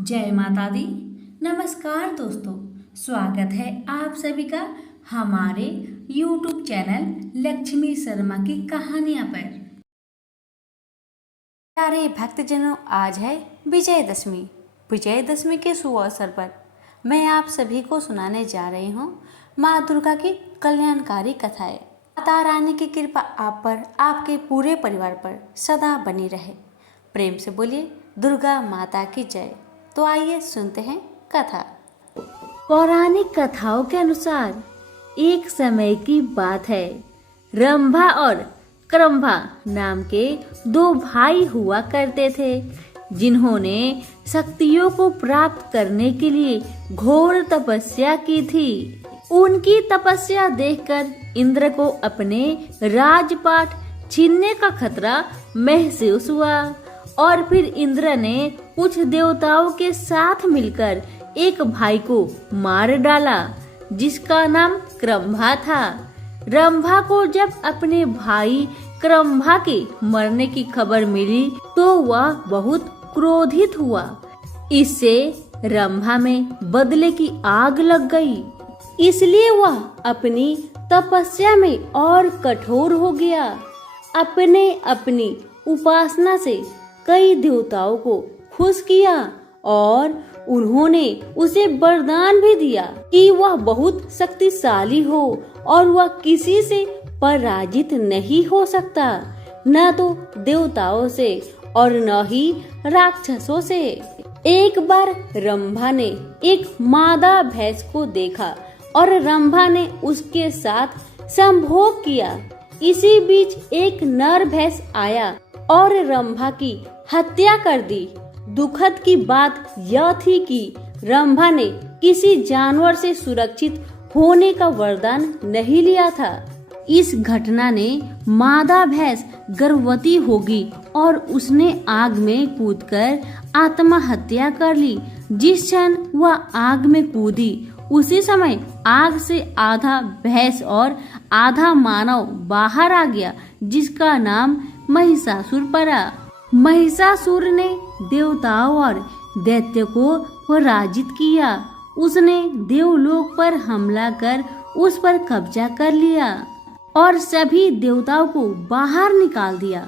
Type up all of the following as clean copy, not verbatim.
जय माता दी। नमस्कार दोस्तों, स्वागत है आप सभी का हमारे YouTube चैनल लक्ष्मी शर्मा की कहानियां पर। प्यारे भक्तजनों, आज है विजयदशमी। विजयदशमी के शुभ अवसर पर मैं आप सभी को सुनाने जा रही हूँ माँ दुर्गा की कल्याणकारी कथाएं। माता रानी की कृपा आप पर, आपके पूरे परिवार पर सदा बनी रहे। प्रेम से बोलिए दुर्गा माता की जय। तो आइए सुनते हैं कथा। पौराणिक कथाओं के अनुसार एक समय की बात है। रंभा और क्रंभा नाम के दो भाई हुआ करते थे, जिन्होंने शक्तियों को प्राप्त करने के लिए घोर तपस्या की थी। उनकी तपस्या देखकर इंद्र को अपने राजपाट छीनने का खतरा महसूस हुआ और फिर इंद्र ने कुछ देवताओं के साथ मिलकर एक भाई को मार डाला, जिसका नाम क्रंभा था। रंभा को जब अपने भाई क्रंभा के मरने की खबर मिली तो वह बहुत क्रोधित हुआ। इससे रंभा में बदले की आग लग गई, इसलिए वह अपनी तपस्या में और कठोर हो गया। अपनी उपासना से कई देवताओं को खुश किया और उन्होंने उसे वरदान भी दिया कि वह बहुत शक्तिशाली हो और वह किसी से पराजित नहीं हो सकता, न तो देवताओं से और न ही राक्षसों से। एक बार रंभा ने एक मादा भैंस को देखा और रंभा ने उसके साथ संभोग किया। इसी बीच एक नर भैंस आया और रंभा की हत्या कर दी। दुखद की बात यह थी कि रंभा ने किसी जानवर से सुरक्षित होने का वरदान नहीं लिया था। इस घटना ने मादा भैंस गर्भवती होगी और उसने आग में कूदकर आत्महत्या कर ली। जिस क्षण वह आग में कूदी, उसी समय आग से आधा भैंस और आधा मानव बाहर आ गया, जिसका नाम महिषासुर पड़ा। महिषासुर ने देवताओं और दैत्य को पराजित किया। उसने देवलोक पर हमला कर उस पर कब्जा कर लिया और सभी देवताओं को बाहर निकाल दिया।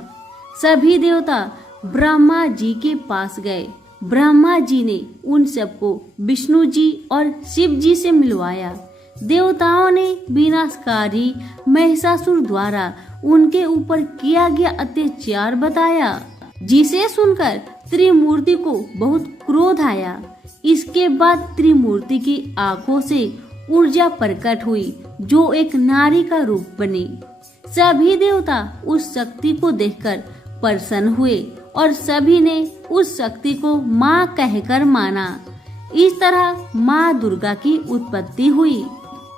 सभी देवता ब्रह्मा जी के पास गए। ब्रह्मा जी ने उन सबको विष्णु जी और शिव जी से मिलवाया। देवताओं ने विनाशकारी महिषासुर द्वारा उनके ऊपर किया गया अत्याचार बताया, जिसे सुनकर त्रिमूर्ति को बहुत क्रोध आया। इसके बाद त्रिमूर्ति की आंखों से ऊर्जा प्रकट हुई, जो एक नारी का रूप बनी। सभी देवता उस शक्ति को देखकर प्रसन्न हुए और सभी ने उस शक्ति को माँ कहकर माना। इस तरह माँ दुर्गा की उत्पत्ति हुई।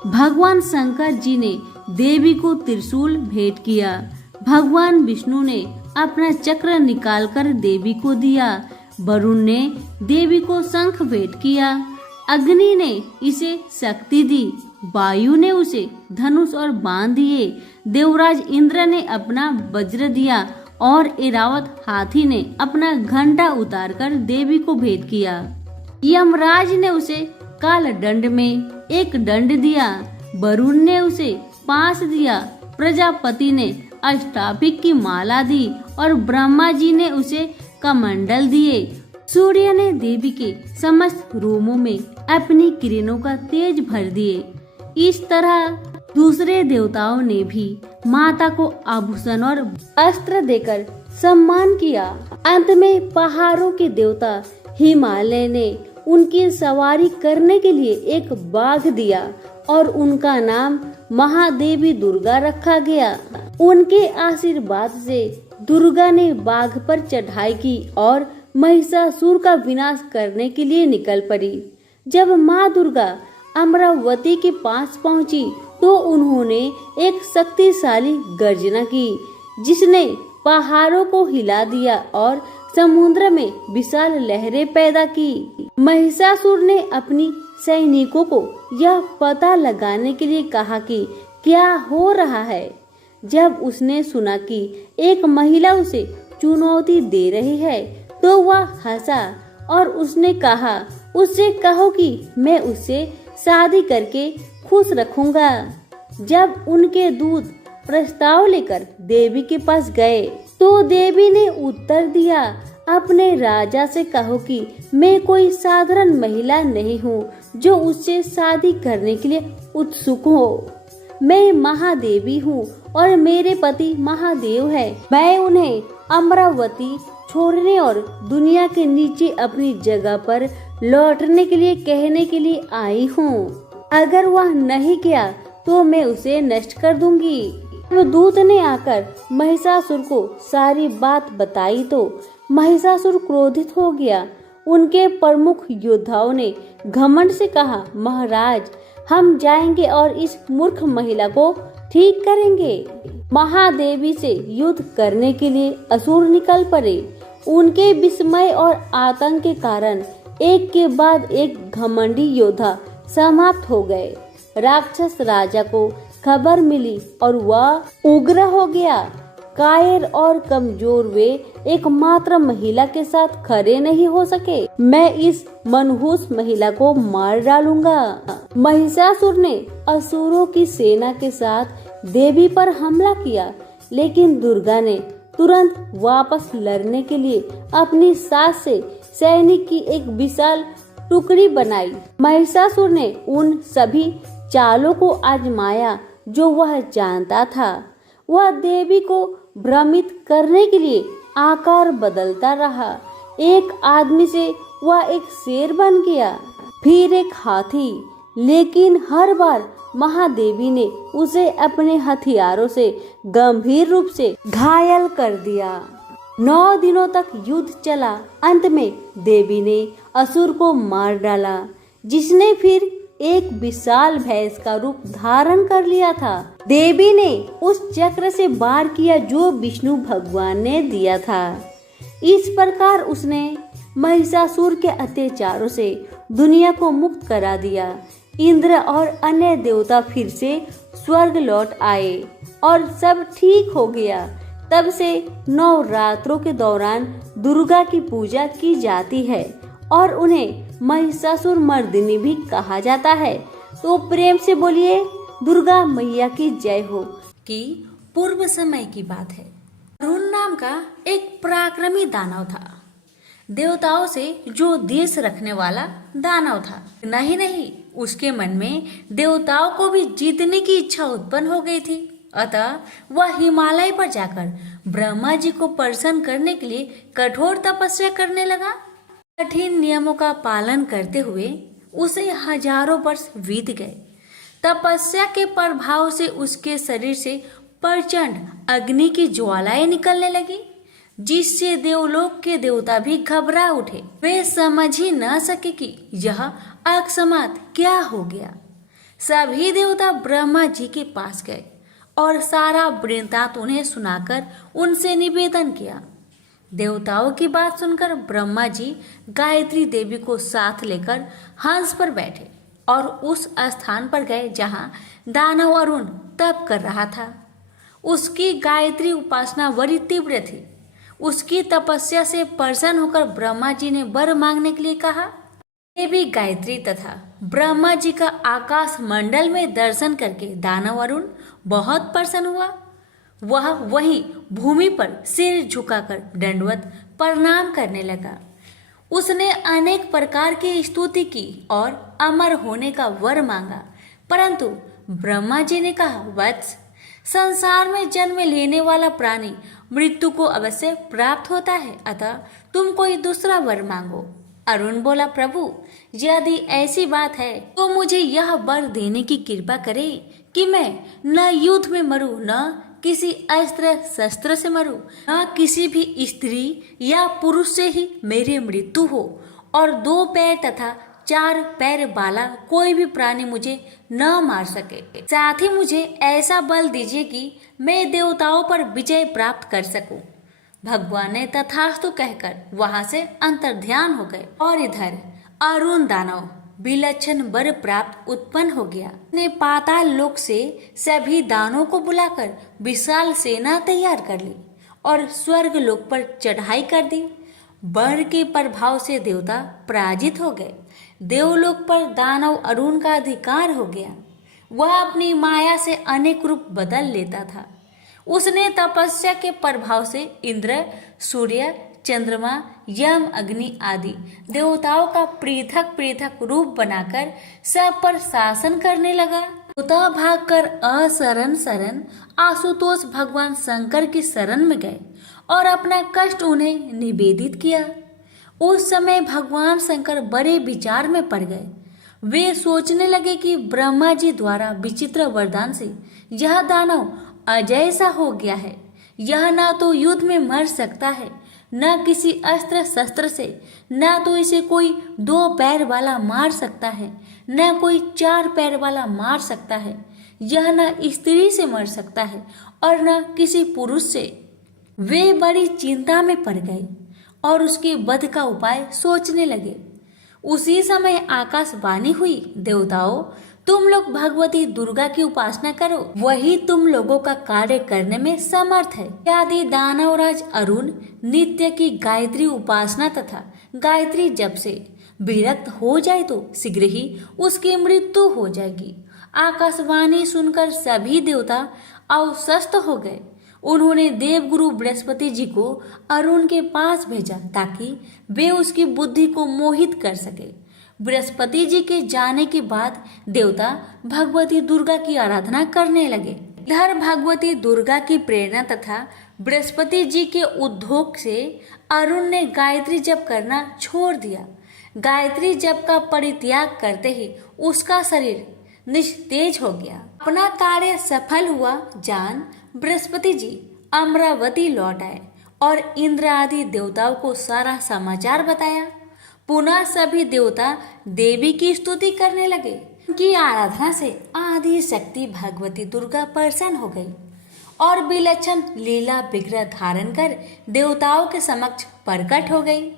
भगवान शंकर जी ने देवी को त्रिशूल भेंट किया। भगवान विष्णु ने अपना चक्र निकालकर देवी को दिया। वरुण ने देवी को शंख भेंट किया। अग्नि ने इसे शक्ति दी। वायु ने उसे धनुष और बाण दिए। देवराज इंद्र ने अपना वज्र दिया और ऐरावत हाथी ने अपना घंटा उतारकर देवी को भेंट किया। यमराज ने उसे काल दंड में एक दंड दिया। वरुण ने उसे पास दिया। प्रजापति ने अष्टाभिक की माला दी और ब्रह्मा जी ने उसे कमंडल दिए। सूर्य ने देवी के समस्त रोमों में अपनी किरणों का तेज भर दिए। इस तरह दूसरे देवताओं ने भी माता को आभूषण और अस्त्र देकर सम्मान किया। अंत में पहाड़ों के देवता हिमालय ने उनकी सवारी करने के लिए एक बाघ दिया और उनका नाम महादेवी दुर्गा रखा गया। उनके आशीर्वाद से दुर्गा ने बाघ पर चढ़ाई की और महिषासुर का विनाश करने के लिए निकल पड़ी। जब माँ दुर्गा अमरावती के पास पहुंची तो उन्होंने एक शक्तिशाली गर्जना की, जिसने पहाड़ों को हिला दिया और समुद्र में विशाल लहरें पैदा की। महिषासुर ने अपनी सैनिकों को यह पता लगाने के लिए कहा कि क्या हो रहा है। जब उसने सुना कि एक महिला उसे चुनौती दे रही है तो वह हंसा और उसने कहा, उससे कहो कि मैं उससे शादी करके खुश रखूंगा। जब उनके दूत प्रस्ताव लेकर देवी के पास गए तो देवी ने उत्तर दिया, अपने राजा से कहो कि मैं कोई साधारण महिला नहीं हूँ जो उससे शादी करने के लिए उत्सुक हो। मैं महादेवी हूँ और मेरे पति महादेव है। मैं उन्हें अमरावती छोड़ने और दुनिया के नीचे अपनी जगह पर लौटने के लिए कहने के लिए आई हूँ। अगर वह नहीं गया तो मैं उसे नष्ट कर दूंगी। वो दूत ने आकर महिषासुर को सारी बात बताई तो महिषासुर क्रोधित हो गया। उनके प्रमुख योद्धाओं ने घमंड से कहा, महाराज, हम जाएंगे और इस मूर्ख महिला को ठीक करेंगे। महादेवी से युद्ध करने के लिए असुर निकल पड़े। उनके विस्मय और आतंक के कारण एक के बाद एक घमंडी योद्धा समाप्त हो गए। राक्षस राजा को खबर मिली और वह उग्र हो गया। कायर और कमजोर वे एकमात्र महिला के साथ खड़े नहीं हो सके। मैं इस मनहूस महिला को मार डालूंगा। महिषासुर ने असुरों की सेना के साथ देवी पर हमला किया, लेकिन दुर्गा ने तुरंत वापस लड़ने के लिए अपनी सास से सैनिक की एक विशाल टुकड़ी बनाई। महिषासुर ने उन सभी चालों को आजमाया जो वह जानता था। वह देवी को भ्रमित करने के लिए आकार बदलता रहा। एक आदमी से वह एक शेर बन गया, फिर एक हाथी, लेकिन हर बार महादेवी ने उसे अपने हथियारों से गंभीर रूप से घायल कर दिया। 9 दिनों तक युद्ध चला। अंत में देवी ने असुर को मार डाला, जिसने फिर एक विशाल भैंस का रूप धारण कर लिया था। देवी ने उस चक्र से वार किया जो विष्णु भगवान ने दिया था। इस प्रकार उसने महिषासुर के अत्याचारों से दुनिया को मुक्त करा दिया। इंद्र और अन्य देवता फिर से स्वर्ग लौट आए और सब ठीक हो गया। तब से 9 रात्रों के दौरान दुर्गा की पूजा की जाती है और उन्हें महिषासुर मर्दिनी भी कहा जाता है। तो प्रेम से बोलिए, दुर्गा मैया की जय हो। कि पूर्व समय की बात है। अरुण नाम का एक पराक्रमी दानव था। देवताओं से जो देश रखने वाला दानव था। नहीं, उसके मन में देवताओं को भी जीतने की इच्छा उत्पन्न हो गई थी। अतः वह हिमालय पर जाकर ब्रह्मा जी को प्रसन्न करने के लिए कठोर तपस्या करने लगा। कठिन नियमों का पालन करते हुए उसे हजारों वर्ष बीत गए। तपस्या के प्रभाव से उसके शरीर से प्रचंड अग्नि की ज्वालाएं निकलने लगी, जिससे देवलोक के देवता भी घबरा उठे। वे समझ ही न सके कि यह अकस्मात क्या हो गया। सभी देवता ब्रह्मा जी के पास गए और सारा वृत्तांत उन्हें सुनाकर उनसे निवेदन किया। देवताओं की बात सुनकर ब्रह्मा जी गायत्री देवी को साथ लेकर हंस पर बैठे और उस स्थान पर गए जहां दानव अरुण तप कर रहा था। उसकी गायत्री उपासना बड़ी तीव्र थी। उसकी तपस्या से प्रसन्न होकर ब्रह्मा जी ने वर मांगने के लिए कहा। देवी गायत्री तथा ब्रह्मा जी का आकाश मंडल में दर्शन करके दानव अरुण बहुत प्रसन्न हुआ। वह वहीं भूमि पर सिर झुकाकर दंडवत प्रणाम करने लगा। उसने अनेक प्रकार की स्तुति की और अमर होने का वर मांगा, परंतु ब्रह्मा जी ने कहा, वत्स, संसार में जन्म लेने वाला प्राणी मृत्यु को अवश्य प्राप्त होता है, अतः तुम कोई दूसरा वर मांगो। अरुण बोला, प्रभु, यदि ऐसी बात है तो मुझे यह वर देने की कृपा करे कि मैं न युद्ध में मरूं, न किसी अस्त्र शस्त्र से मरूं, न किसी भी स्त्री या पुरुष से ही मेरी मृत्यु हो, और 2 पैर तथा 4 पैर वाला कोई भी प्राणी मुझे न मार सके। साथ ही मुझे ऐसा बल दीजिए कि मैं देवताओं पर विजय प्राप्त कर सकूं। भगवान ने तथास्तु कहकर वहां से अंतर्ध्यान हो गए। और इधर अरुण दानव विलक्षण वर प्राप्त उत्पन्न हो गया। ने पाताल लोक से सभी दानों को बुलाकर विशाल सेना तैयार कर ली और स्वर्ग लोक पर चढ़ाई कर दी। वर के प्रभाव से देवता पराजित हो गए। देवलोक पर दानव अरुण का अधिकार हो गया। वह अपनी माया से अनेक रूप बदल लेता था। उसने तपस्या के प्रभाव से इंद्र, सूर्य, चंद्रमा, यम, अग्नि आदि देवताओं का पृथक पृथक रूप बनाकर सब पर शासन करने लगा। देवता भागकर असरण शरण आशुतोष भगवान शंकर की शरण में गए और अपना कष्ट उन्हें निवेदित किया। उस समय भगवान शंकर बड़े विचार में पड़ गए। वे सोचने लगे कि ब्रह्मा जी द्वारा विचित्र वरदान से यह दानव अजय सा हो गया है। यह ना तो युद्ध में मर सकता है, न किसी अस्त्र शस्त्र से, न तो इसे कोई 2 पैर वाला मार सकता है, न कोई 4 पैर वाला मार सकता है। यह न स्त्री से मर सकता है और न किसी पुरुष से। वे बड़ी चिंता में पड़ गए और उसके वध का उपाय सोचने लगे। उसी समय आकाशवाणी हुई, देवताओं, तुम लोग भगवती दुर्गा की उपासना करो, वही तुम लोगों का कार्य करने में समर्थ है। आदि दानवराज अरुण नित्य की गायत्री उपासना तथा गायत्री जप से विरक्त हो जाए तो शीघ्र ही उसकी मृत्यु हो जाएगी। आकाशवाणी सुनकर सभी देवता अवशस्त हो गए। उन्होंने देवगुरु बृहस्पति जी को अरुण के पास भेजा ताकि वे उसकी बुद्धि को मोहित कर सके। बृहस्पति जी के जाने के बाद देवता भगवती दुर्गा की आराधना करने लगे। इधर भगवती दुर्गा की प्रेरणा तथा बृहस्पति जी के उद्योग से अरुण ने गायत्री जप करना छोड़ दिया। गायत्री जप का परित्याग करते ही उसका शरीर निस्तेज हो गया। अपना कार्य सफल हुआ जान बृहस्पति जी अमरावती लौट आए और इंद्र आदि देवताओं को सारा समाचार बताया। पुनः सभी देवता देवी की स्तुति करने लगे। उनकी आराधना से आदि शक्ति भगवती दुर्गा प्रसन्न हो गई और विलक्षण लीला विग्रह धारण कर देवताओं के समक्ष प्रकट हो गई।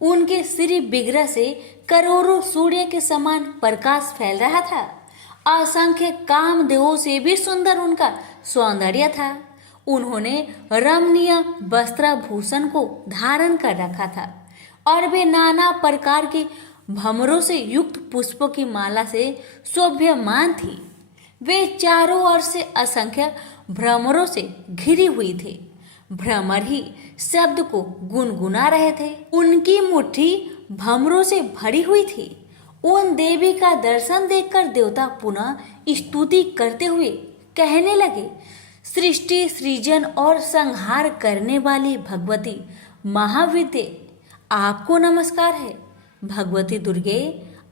उनके श्री विग्रह से करोड़ों सूर्य के समान प्रकाश फैल रहा था। असंख्य कामदेवों से भी सुंदर उनका सौंदर्य था। उन्होंने रमणीय वस्त्राभूषण को धारण कर रखा था और वे नाना प्रकार के भंवरों से युक्त पुष्पों की माला से शोभ्यमान थी। वे चारों ओर से असंख्य भ्रमरों से घिरी हुई थे। भ्रमर ही शब्द को गुनगुना रहे थे। उनकी मुट्ठी भंवरों से भरी हुई थी। उन देवी का दर्शन देखकर देवता पुनः स्तुति करते हुए कहने लगे, सृष्टि सृजन और संहार करने वाली भगवती महाविद्ये, आपको नमस्कार है। भगवती दुर्गे,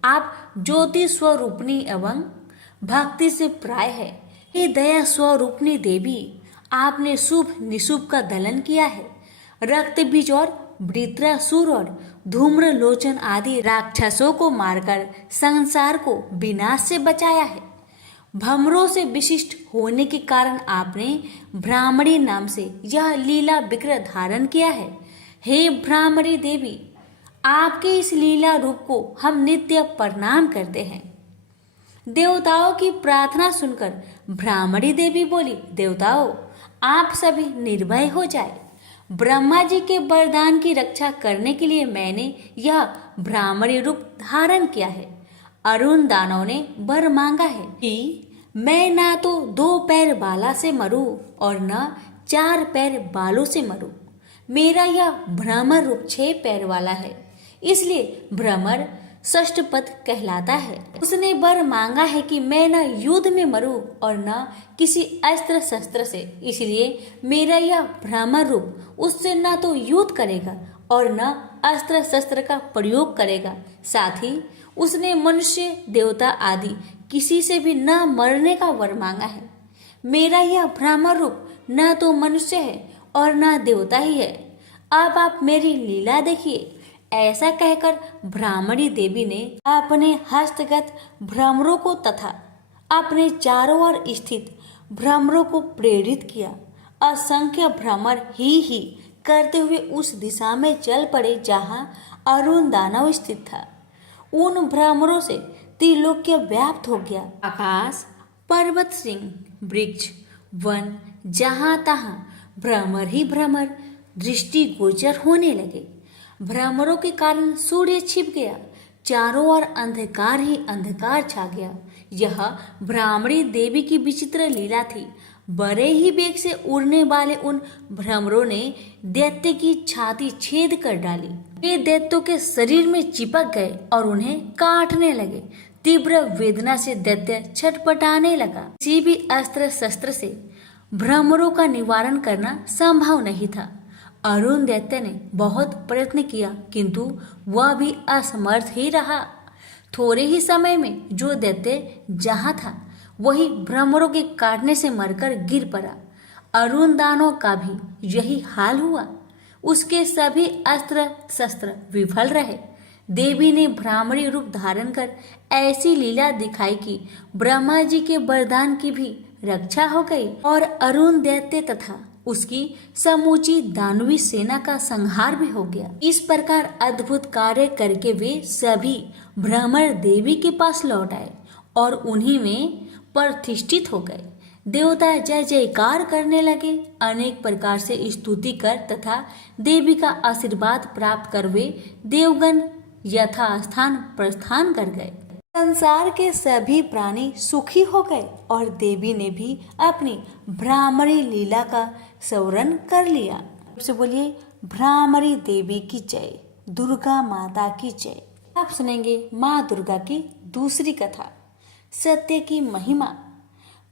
आप ज्योति स्वरूपणी एवं भक्ति से प्राय है। हे दया स्वरूपणी देवी, आपने शुभ निशुभ का दलन किया है। रक्त बीज और वृत्रासुर और धूम्रलोचन आदि राक्षसों को मारकर संसार को विनाश से बचाया है। भ्रमरों से विशिष्ट होने के कारण आपने भ्रामरी नाम से यह लीला विग्रह धारण किया है। हे भ्रामरी देवी, आपके इस लीला रूप को हम नित्य प्रणाम करते हैं। देवताओं की प्रार्थना सुनकर भ्रामरी देवी बोली, देवताओं, आप सभी निर्भय हो जाए। ब्रह्मा जी के वरदान की रक्षा करने के लिए मैंने यह भ्रामरी रूप धारण किया है। अरुण दानव ने वर मांगा है कि मैं ना तो 2 पैर बाला से मरूं और न 4 पैर बालों से मरूं। मेरा यह भ्रमर रूप 6 पैर वाला है, इसलिए भ्रमर षष्ठपद कहलाता है। उसने वर मांगा है कि मैं न युद्ध में मरूं और न किसी अस्त्र शस्त्र से, इसलिए मेरा यह भ्रमर रूप उससे न तो युद्ध करेगा और न अस्त्र शस्त्र का प्रयोग करेगा। साथ ही उसने मनुष्य देवता आदि किसी से भी न मरने का वर मांगा है। मेरा यह भ्रमर रूप न तो मनुष्य है और न देवता ही है। अब आप मेरी लीला देखिए। ऐसा कहकर भ्रामरी देवी ने अपने हस्तगत भ्रमरों को तथा अपने चारों ओर स्थित भ्रमरों को प्रेरित किया। असंख्य भ्रमर ही करते हुए उस दिशा में चल पड़े जहां अरुण दानव स्थित था। उन भ्रमरों से त्रिलोक्य व्याप्त हो गया। आकाश, पर्वत, सिंह, वृक्ष, वन, जहां तहां भ्रमर ही भ्रमर दृष्टि गोचर होने लगे। भ्रमरों के कारण सूर्य छिप गया, चारों ओर अंधकार ही अंधकार छा गया। यह भ्रामरी देवी की विचित्र लीला थी। बड़े ही वेग से उड़ने वाले उन भ्रमरों ने दैत्य की छाती छेद कर डाली। वे दैत्यों के शरीर में चिपक गए और उन्हें काटने लगे। तीव्र वेदना से दैत्य छटपटाने लगा। किसी भी अस्त्र शस्त्र से भ्रमरों का निवारण करना संभव नहीं था। अरुण दैत्य ने बहुत प्रयत्न किया, किंतु वह भी असमर्थ ही रहा। थोड़े ही समय में जो दैत्य जहां था वही भ्रमरों के काटने से मरकर गिर पड़ा। अरुण दानव का भी यही हाल हुआ। उसके सभी अस्त्र शस्त्र विफल रहे। देवी ने भ्रामरी रूप धारण कर ऐसी लीला दिखाई कि ब्रह्मा जी के वरदान की भी रक्षा हो गई और अरुण दैत्य तथा उसकी समूची दानवी सेना का संहार भी हो गया। इस प्रकार अद्भुत कार्य करके वे सभी भ्रमर देवी के पास लौट आए और उन्हीं में प्रतिष्ठित हो गए। देवता जय जयकार करने लगे। अनेक प्रकार से स्तुति कर तथा देवी का आशीर्वाद प्राप्त कर वे देवगण यथास्थान प्रस्थान कर गए। संसार के सभी प्राणी सुखी हो गए और देवी ने भी अपनी भ्रामरी लीला का स्मरण कर लिया। सबसे बोलिए भ्रामरी देवी की जय, दुर्गा माता की जय। आप सुनेंगे माँ दुर्गा की दूसरी कथा, सत्य की महिमा।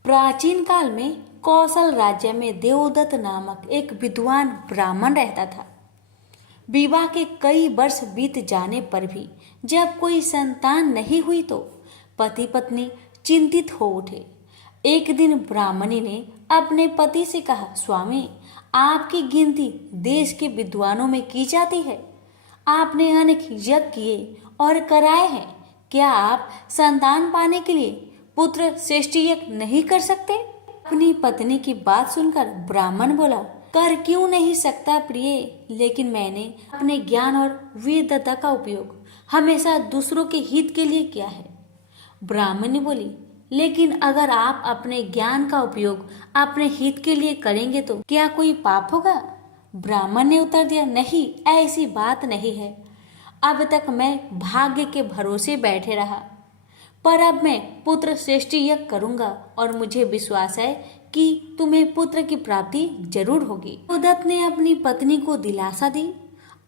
प्राचीन काल में कौशल राज्य में देवदत्त नामक एक विद्वान ब्राह्मण रहता था। विवाह के कई वर्ष बीत जाने पर भी जब कोई संतान नहीं हुई तो पति पत्नी चिंतित हो उठे। एक दिन ब्राह्मणी ने अपने पति से कहा, स्वामी, आपकी गिनती देश के विद्वानों में की जाती है। आपने अनेक यज्ञ किए और कराए हैं। क्या आप संतान पाने के लिए पुत्र श्रेष्ठ यज्ञ नहीं कर सकते? अपनी पत्नी की बात सुनकर ब्राह्मण बोला, कर क्यों नहीं सकता प्रिय, लेकिन मैंने अपने ज्ञान और वेदता का उपयोग हमेशा दूसरों के हित के लिए किया है। ब्राह्मणी बोली, लेकिन अगर आप अपने ज्ञान का उपयोग अपने हित के लिए करेंगे तो क्या कोई पाप होगा? ब्राह्मण ने उत्तर दिया, नहीं, ऐसी बात नहीं है। अब तक मैं भाग्य के भरोसे बैठे रहा, पर अब मैं पुत्र श्रेष्ठ यज्ञ करूंगा और मुझे विश्वास है कि तुम्हें पुत्र की प्राप्ति जरूर होगी। देवदत्त ने अपनी पत्नी को दिलासा दी।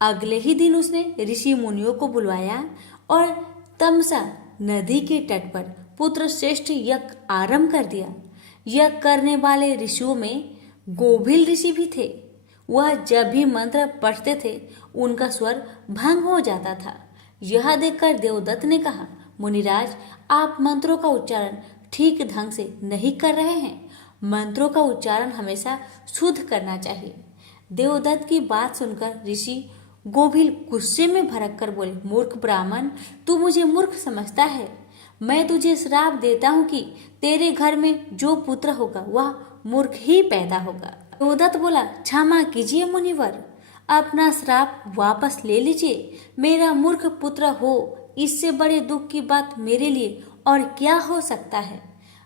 अगले ही दिन उसने ऋषि मुनियों को बुलवाया और तमसा नदी के तट पर पुत्र श्रेष्ठ यज्ञ आरंभ कर दिया। यज्ञ करने वाले ऋषियों में गोभिल ऋषि भी थे। वह जब भी मंत्र पढ़ते थे उनका स्वर भंग हो जाता था। यह देखकर देवदत्त ने कहा, मुनिराज, आप मंत्रों का उच्चारण ठीक ढंग से नहीं कर रहे हैं। मंत्रों का उच्चारण हमेशा शुद्ध करना चाहिए। देवदत्त की बात सुनकर ऋषि गोभिल गुस्से में भड़क कर बोले, मूर्ख ब्राह्मण, तू मुझे मूर्ख समझता है। मैं तुझे श्राप देता हूँ कि तेरे घर में जो पुत्र होगा वह मूर्ख ही पैदा होगा। देवदत्त बोला, क्षमा कीजिए मुनिवर, अपना श्राप वापस ले लीजिए। मेरा मूर्ख पुत्र हो, इससे बड़े दुख की बात मेरे लिए और क्या हो सकता है।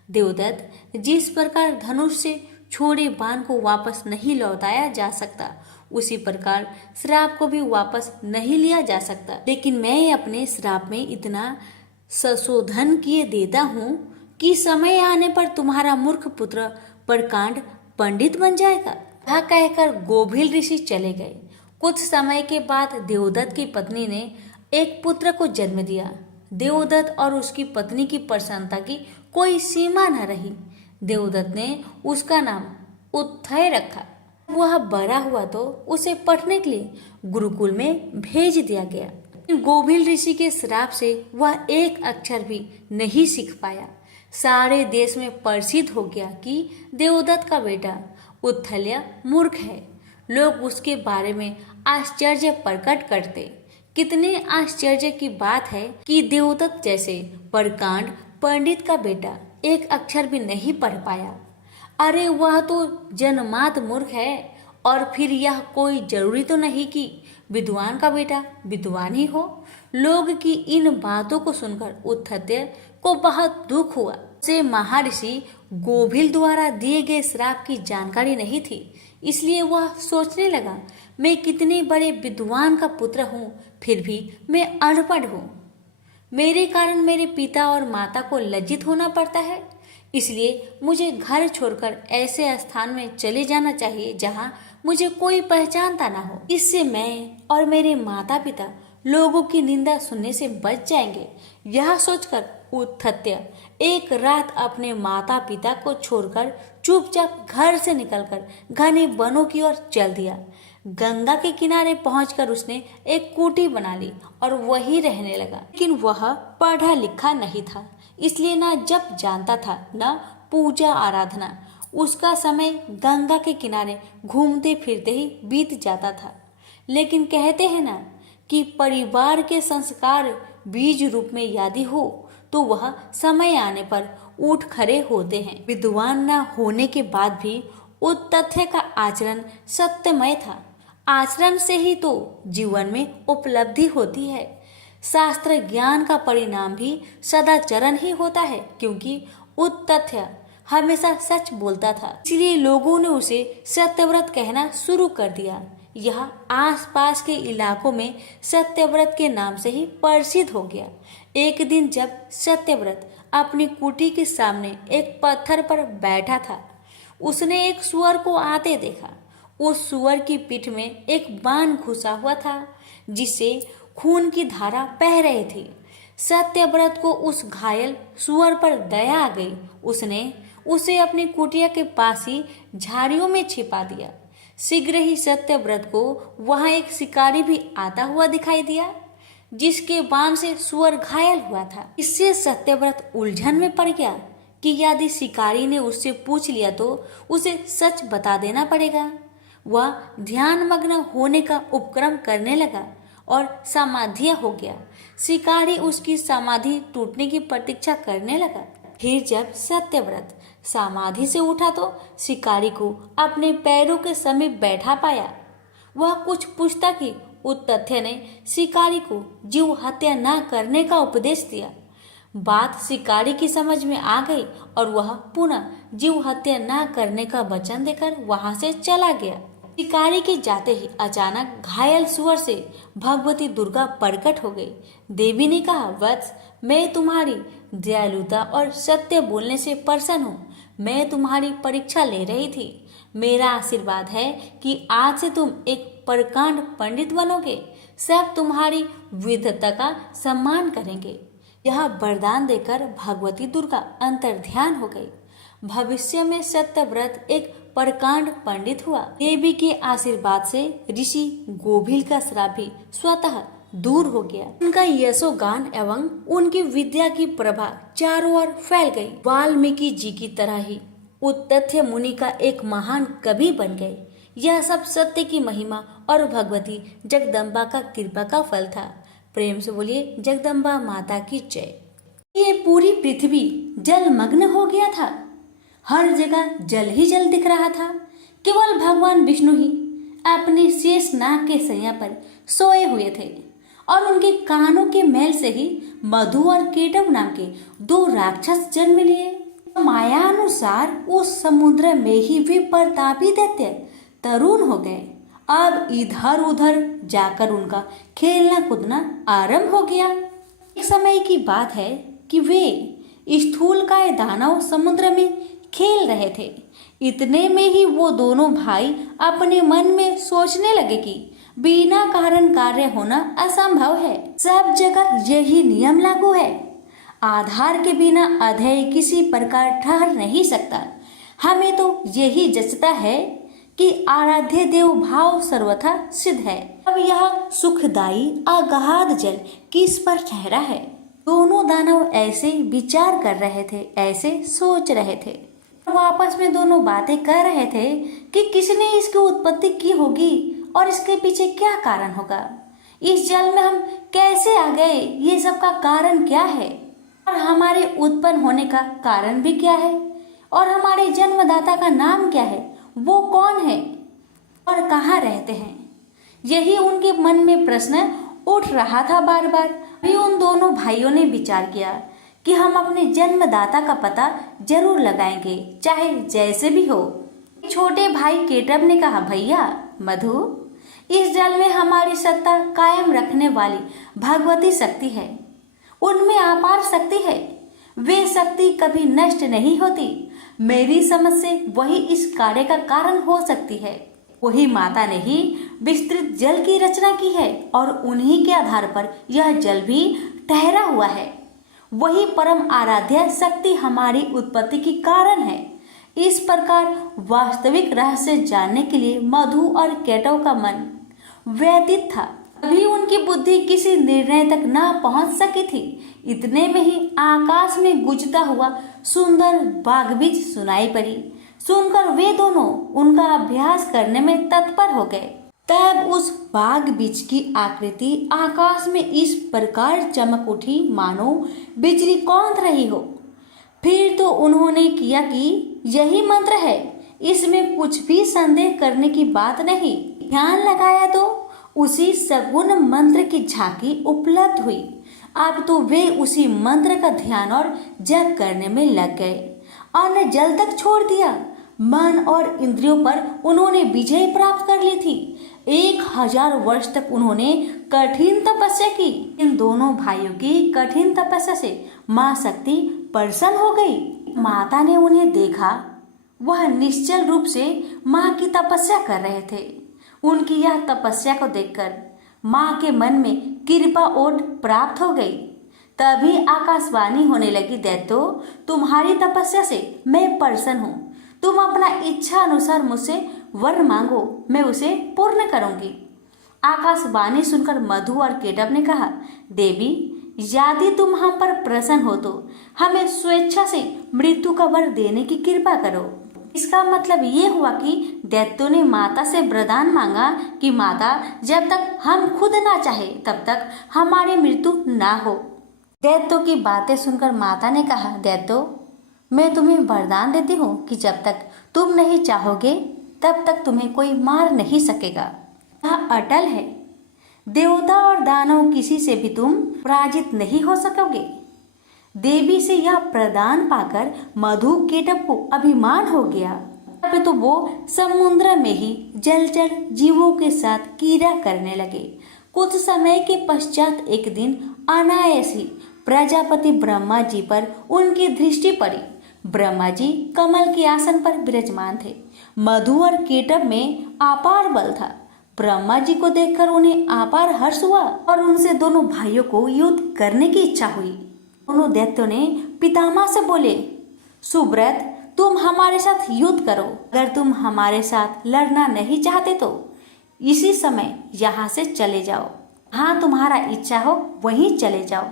देवदत्त, जिस प्रकार धनुष से छोड़े बाण को वापस नहीं लौटाया जा सकता, उसी प्रकार श्राप को भी वापस नहीं लिया जा सकता। लेकिन मैं अपने श्राप में इतना संशोधन किए देता हूँ कि समय आने पर तुम्हारा मूर्ख पुत्र प्रकांड पंडित बन जाएगा। यह कहकर गोभिल ऋषि चले गए। कुछ समय के बाद देवदत्त की पत्नी ने एक पुत्र को जन्म दिया। देवदत्त और उसकी पत्नी की प्रसन्नता की कोई सीमा न रही। देवदत्त ने उसका नाम उत्थय रखा। वह बड़ा हुआ तो उसे पढ़ने के लिए गुरुकुल में भेज दिया गया। गोभिल ऋषि के श्राप से वह एक अक्षर भी नहीं सीख पाया। सारे देश में प्रसिद्ध हो गया कि देवदत्त का बेटा उत्थल्य मूर्ख है। लोग उसके बारे में आश्चर्य प्रकट करते। कितने आश्चर्य की बात है कि देवदत्त जैसे प्रकांड पंडित का बेटा एक अक्षर भी नहीं पढ़ पाया। अरे वह तो जन्मात मूर्ख है, और फिर यह कोई जरूरी तो नहीं कि विद्वान का बेटा विद्वान ही हो। लोग की इन बातों को सुनकर उत्थल्य को बहुत दुख हुआ। उसे महर्षि गोभिल द्वारा दिए गए श्राप की जानकारी नहीं थी। इसलिए वह सोचने लगा, मैं कितने बड़े विद्वान का पुत्र हूँ, फिर भी मैं अनपढ़ हूँ। मेरे कारण मेरे पिता और माता को लज्जित होना पड़ता है। इसलिए मुझे घर छोड़कर ऐसे स्थान में चले जाना चाहिए जहाँ मुझे कोई पहचानता ना हो। इससे मैं और मेरे माता पिता लोगों की निंदा सुनने से बच जाएंगे। यह सोचकर उद्धत्य एक रात अपने माता पिता को छोड़कर चुपचाप घर से निकलकर घने वनों की ओर चल दिया। गंगा के किनारे पहुंचकर उसने एक कुटी बना ली और वहीं रहने लगा। लेकिन वह पढ़ा लिखा नहीं था, इसलिए ना जप जानता था न पूजा आराधना। उसका समय गंगा के किनारे घूमते फिरते ही बीत जाता था। लेकिन कहते हैं ना कि परिवार के संस्कार बीज रूप में यदि हो तो वह समय आने पर उठ खड़े होते हैं। विद्वान न होने के बाद भी उस तथ्य का आचरण सत्यमय था। आचरण से ही तो जीवन में उपलब्धि होती है। शास्त्र ज्ञान का परिणाम भी सदाचरण ही होता है, क्योंकि उस तथ्य हमेशा सच बोलता था। इसलिए लोगों ने उसे सत्यव्रत कहना शुरू कर दिया। यह आसपास के इलाकों में सत्यव्रत के नाम से ही प्रसिद्ध हो गया। एक दिन जब सत्यव्रत अपनी कुटी के सामने एक पत्थर पर बैठा था, उसने एक सुअर को आते देखा। उस सुअर की पीठ में एक बाण घुसा हुआ था, जिससे खून की धारा बह रही थी। सत्यव्रत को उस घायल सुअर पर दया आ गई। उसने उसे अपनी कुटिया के पास ही झाड़ियों में छिपा दिया। शीघ्र ही सत्यव्रत को वहां एक शिकारी भी आता हुआ दिखाई दिया, जिसके बाण से सुअर घायल हुआ था। इससे सत्यव्रत उलझन में पड़ गया कि यदि शिकारी ने उससे पूछ लिया तो उसे सच बता देना पड़ेगा। वह ध्यान मग्न होने का उपक्रम करने लगा और समाधि हो गया। शिकारी उसकी समाधि टूटने की प्रतीक्षा करने लगा। फिर जब सत्यव्रत समाधि से उठा तो शिकारी को अपने पैरों के समीप बैठा पाया। वह कुछ पूछता कि उस तथ्य ने शिकारी को जीव हत्या न करने का उपदेश दिया। बात शिकारी की समझ में आ गई और वह पुनः जीव हत्या न करने का वचन देकर वहां से चला गया। शिकारी के जाते ही अचानक घायल सुअर से भगवती दुर्गा प्रकट हो गई। देवी ने कहा, वत्स, मैं तुम्हारी दयालुता और सत्य बोलने से प्रसन्न हूँ। मैं तुम्हारी परीक्षा ले रही थी। मेरा आशीर्वाद है कि आज से तुम एक प्रकांड पंडित बनोगे। सब तुम्हारी विद्वता का सम्मान करेंगे। यह वरदान देकर भगवती दुर्गा अंतर्ध्यान हो गई। भविष्य में सत्यव्रत एक प्रकांड पंडित हुआ। देवी के आशीर्वाद से ऋषि गोभिल का श्राप भी स्वतः दूर हो गया। उनका यशोगान एवं उनकी विद्या की प्रभा चारों ओर फैल गई। वाल्मीकि जी की तरह ही उत्तथ्य मुनि का एक महान कवि बन गए। यह सब सत्य की महिमा और भगवती जगदम्बा का कृपा का फल था। प्रेम से बोलिए जगदम्बा माता की जय। ये पूरी पृथ्वी जलमग्न हो गया था। हर जगह जल ही जल दिख रहा था। केवल भगवान विष्णु ही अपने शेष नाग के सैया पर सोए हुए थे और उनके कानों के मैल से ही मधु और केटव नाम के दो राक्षस जन्म लिए। माया अनुसार उस समुद्र में ही वे प्रतापी दैत्य तरुण हो गए। अब इधर उधर जाकर उनका खेलना कूदना आरंभ हो गया। एक समय की बात है कि वे स्थूलकाय दानव समुद्र में खेल रहे थे। इतने में ही वो दोनों भाई अपने मन में सोचने लगे कि बिना कारण कार्य होना असंभव है। सब जगह यही नियम लागू है। आधार के बिना अध्यय किसी प्रकार ठहर नहीं सकता। हमें तो यही जचता है कि आराध्य देव भाव सर्वथा सिद्ध है। अब यह सुखदायी अगाध जल किस पर ठहरा है। दोनों दानव ऐसे विचार कर रहे थे, ऐसे सोच रहे थे। वो आपस में दोनों बातें कर रहे थे कि किसने इसकी उत्पत्ति की होगी और इसके पीछे क्या कारण होगा। इस जल में हम कैसे आ गए, ये सब का कारण क्या है, और हमारे उत्पन्न होने का कारण भी क्या है, और हमारे जन्मदाता का नाम क्या है, वो कौन है और कहाँ रहते हैं। यही उनके मन में प्रश्न उठ रहा था बार बार। भी उन दोनों भाइयों ने विचार किया कि हम अपने जन्मदाता का पता जरूर लगाएंगे, चाहे जैसे भी हो। छोटे भाई केटव ने कहा, भैया मधु, इस जल में हमारी सत्ता कायम रखने वाली भगवती शक्ति है, उनमें अपार शक्ति है, वे शक्ति कभी नष्ट नहीं होती। मेरी समझ से वही इस कार्य का कारण हो सकती है। वही माता ने ही विस्तृत जल की रचना की है और उन्हीं के आधार पर यह जल भी ठहरा हुआ है। वही परम आराध्य शक्ति हमारी उत्पत्ति की कारण है। इस प्रकार वास्तविक रहस्य जानने के लिए मधु और केटव का मन व्यतीत था। अभी उनकी बुद्धि किसी निर्णय तक न पहुंच सकी थी। इतने में ही आकाश में गूंजता हुआ सुंदर बागबीज सुनाई पड़ी। सुनकर वे दोनों उनका अभ्यास करने में तत्पर हो गए। तब उस बागबीज की आकृति आकाश में इस प्रकार चमक उठी मानो बिजली कौंध रही हो। फिर तो उन्होंने किया कि यही मंत्र है, इसमें कुछ भी संदेह करने की बात नहीं। ध्यान लगाया तो उसी सगुण मंत्र की झांकी उपलब्ध हुई। अब तो वे उसी मंत्र का ध्यान और जप करने में लग गए। अन्न जल तक छोड़ दिया। मन और इंद्रियों पर उन्होंने विजय प्राप्त कर ली थी। 1000 वर्ष तक उन्होंने कठिन तपस्या की। इन दोनों भाइयों की कठिन तपस्या से माँ शक्ति प्रसन्न हो गई। माता ने उन्हें देखा, वह निश्चल रूप से माँ की तपस्या कर रहे थे। उनकी यह तपस्या को देखकर माँ के मन में कृपा ओट प्राप्त हो गई। तभी आकाशवाणी होने लगी, दैत्यो, तुम्हारी तपस्या से मैं प्रसन्न हूँ। तुम अपना इच्छा अनुसार मुझसे वर मांगो, मैं उसे पूर्ण करूंगी। आकाशवाणी सुनकर मधु और केटव ने कहा, देवी, यदि तुम हम पर प्रसन्न हो तो हमें स्वेच्छा से मृत्यु का वर देने की कृपा करो। इसका मतलब ये हुआ कि दैत्यों ने माता से वरदान मांगा कि माता, जब तक हम खुद ना चाहे तब तक हमारी मृत्यु ना हो। दैत्यों की बातें सुनकर माता ने कहा, दैत्यों, मैं तुम्हें वरदान देती हूँ कि जब तक तुम नहीं चाहोगे तब तक तुम्हें कोई मार नहीं सकेगा। यह अटल है। देवता और दानव किसी से भी तुम पराजित नहीं हो सकोगे। देवी से यह प्रदान पाकर मधु केटव को अभिमान हो गया। अब तो वो समुद्र में ही जलचर जीवों के साथ क्रीड़ा करने लगे। कुछ समय के पश्चात एक दिन अनायास ही प्रजापति ब्रह्मा जी पर उनकी दृष्टि पड़ी। ब्रह्मा जी कमल के आसन पर विराजमान थे। मधु और केटव में अपार बल था। ब्रह्मा जी को देखकर उन्हें अपार हर्ष हुआ और उनसे दोनों भाइयों को युद्ध करने की इच्छा हुई। दोनों दैत्यों ने पितामह से बोले, सुब्रत, तुम हमारे साथ युद्ध करो। अगर तुम हमारे साथ लड़ना नहीं चाहते तो इसी समय यहाँ से चले जाओ। हाँ, तुम्हारा इच्छा हो वहीं चले जाओ,